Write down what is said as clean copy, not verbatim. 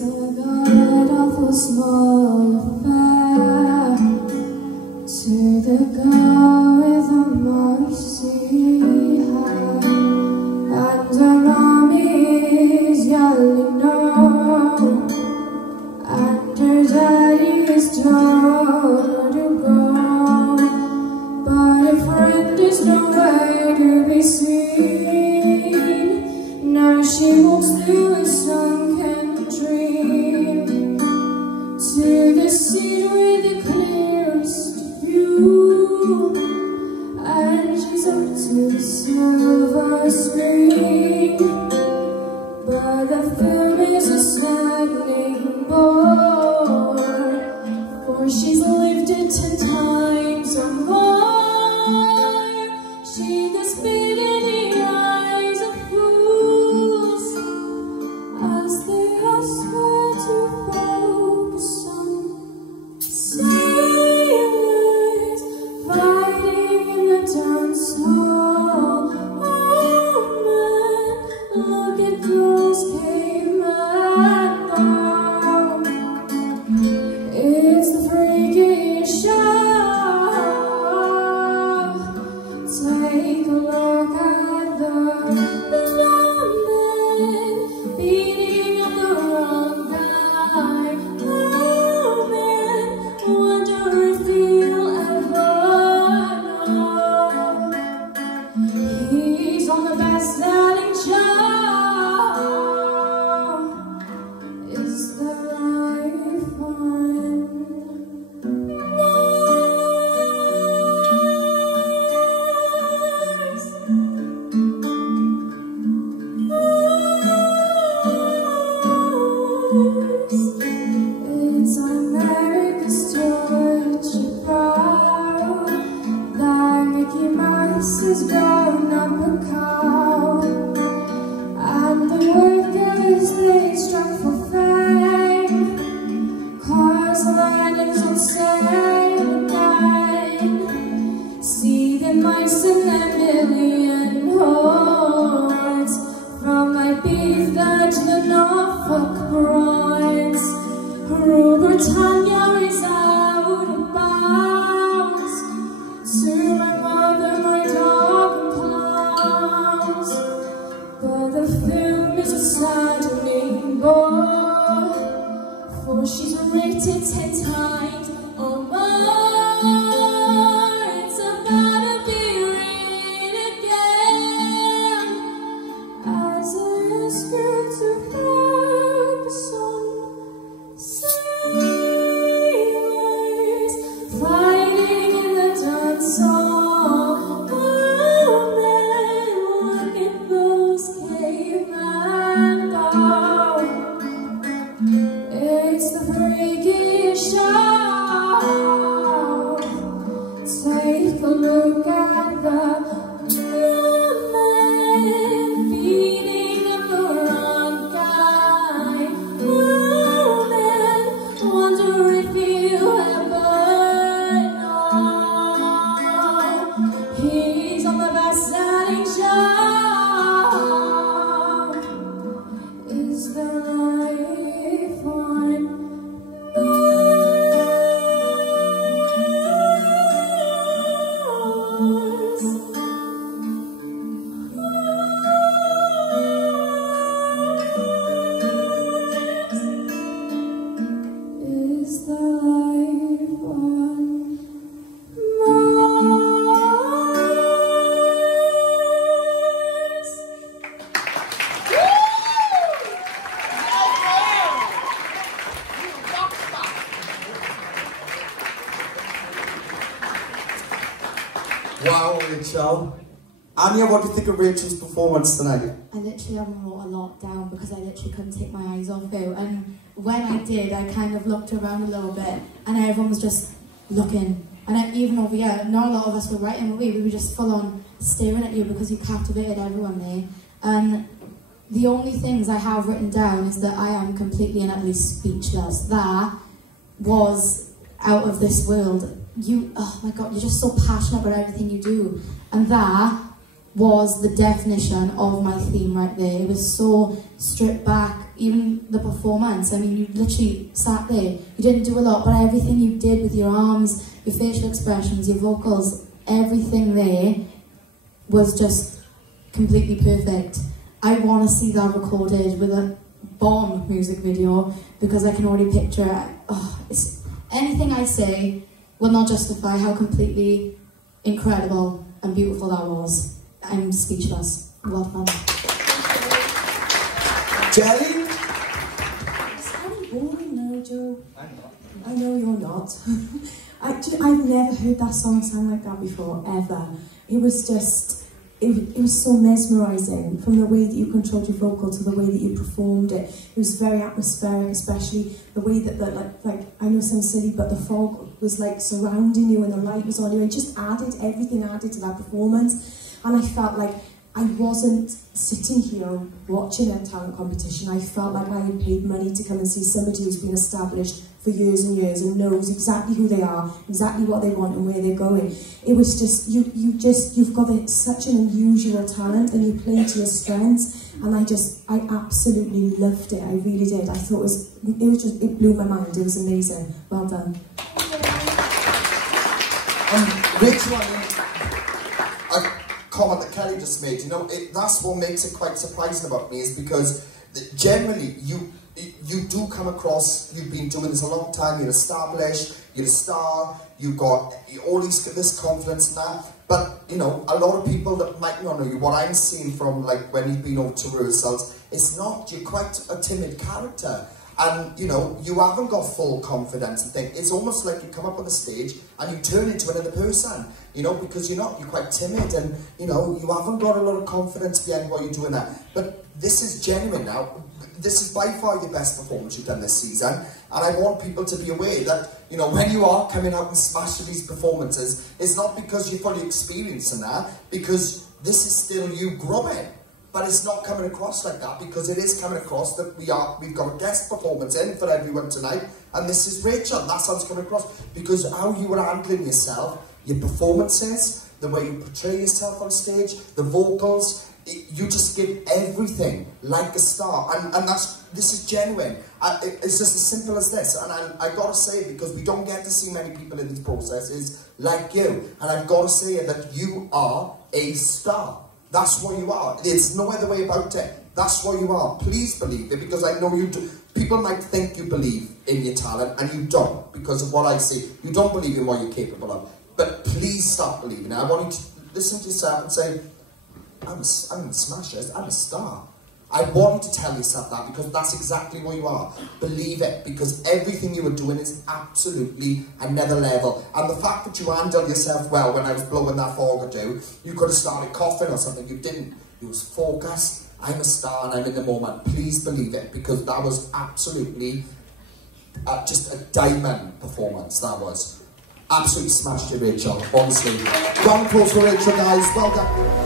a god-awful small affair to the girl with the mossy hair, and her mommy's yelling no, and her daddy's told her to go, but her friend is nowhere to be seen. Now she walks through a sunken dream to the seat with the clearest view, and she's up to the silver screen, but the film is a saddening bore, for she's lived it 10 times or more. She can spit in the eyes of fools as they ask her to focus on sailors fighting in the dance hall. Oh man, look at those cavemen bow. It's the freakiest show. Take a look at the woman beating up the wrong guy. Oh man, wonder if he'll ever know. He's on the best-selling show. Is the life on Mars? It's America's torture crowd that Mickey Mouse has grown up a cow, and the workers they strike for fame, 'cause the landings on sail again. See the mice in their million hordes, from Ibiza to the Norfolk Broads. Rule Britannia is out of bounds. To my mother, my dog and clowns, but the film is a saddening bore, for she's rated 10 times or more. It's about to be read again as I ask her to focus on sailors fighting in the dance hall. Oh man, look at those cavemen bow. It's the freakiest show. Take a look at the woman beating up the wrong guy. Oh man, wonder if he'll ever know. He's on the best-selling show. Is there life on Mars? Is there life on Mars? Wow, Rachel. Anya, what do you think of Rachel's performance tonight? I literally haven't wrote a lot down because I literally couldn't take my eyes off you, and when I did, I kind of looked around a little bit and everyone was just looking, and even over here, not a lot of us were writing, were we were just full on staring at you because you captivated everyone there. And the only things I have written down is that I am completely and utterly speechless. That was out of this world. You, oh my God, you're just so passionate about everything you do, and that was the definition of my theme right there. It was so stripped back, even the performance. I mean, you literally sat there, you didn't do a lot, but everything you did with your arms, your facial expressions, your vocals, everything there was just completely perfect. I want to see that recorded with a bomb music video, because I can already picture it. Oh, anything I say will not justify how completely incredible and beautiful that was. I'm speechless. Well done. Jelly? It's very boring now, Joe. I'm not. I know you're not. I've never heard that song sound like that before, ever. It was just, it was so mesmerising, from the way that you controlled your vocal to the way that you performed it. It was very atmospheric, especially the way that like I know it sounds silly, but the fog was like surrounding you and the light was on you, and just everything added to that performance. And I felt like I wasn't sitting here watching a talent competition. I felt like I had paid money to come and see somebody who's been established for years and years and knows exactly who they are, exactly what they want and where they're going. It was just, you've got such an unusual talent, and you play to your strengths, and I absolutely loved it. I really did. I thought it blew my mind. It was amazing. Well done. Rachel, a comment that Kelly just made, you know, that's what makes it quite surprising about me, is because generally you do come across, you've been doing this a long time, you're established, you're a star, you've got all this confidence and that, but, you know, a lot of people that might not know you, what I'm seeing from, like, when you've been over to rehearsals, it's not, you're quite a timid character, and, you know, you haven't got full confidence and things. It's almost like you come up on the stage and you turn into another person, you know, because you're quite timid, and, you know, you haven't got a lot of confidence behind what you're doing that. But this is genuine now. This is by far your best performance you've done this season, and I want people to be aware that, you know, when you are coming out and smashing these performances, it's not because you're fully experienced in that, because this is still you growing. But it's not coming across like that, because it is coming across that we've got a guest performance in for everyone tonight, and this is Rachel. That's how it's coming across, because how you were handling yourself, your performances, the way you portray yourself on stage, the vocals, you just give everything like a star, and this is genuine. It's just as simple as this, and I gotta say it, because we don't get to see many people in these processes like you, and I've got to say it, that you are a star. That's what you are. There's no other way about it. That's what you are. Please believe it, because I know you do. People might think you believe in your talent, and you don't, because of what I see. You don't believe in what you're capable of. But please start believing it. I want you to listen to yourself and say, I'm a smasher, I'm a star. I want you to tell yourself that, because that's exactly what you are. Believe it, because everything you were doing is absolutely another level. And the fact that you handled yourself well when I was blowing that fog at you, you could have started coughing or something. You didn't. You was focused. I'm a star and I'm in the moment. Please believe it, because that was absolutely just a diamond performance. That was. Absolutely smashed it, Rachel. Honestly. Round of applause for Rachel, guys. Well done.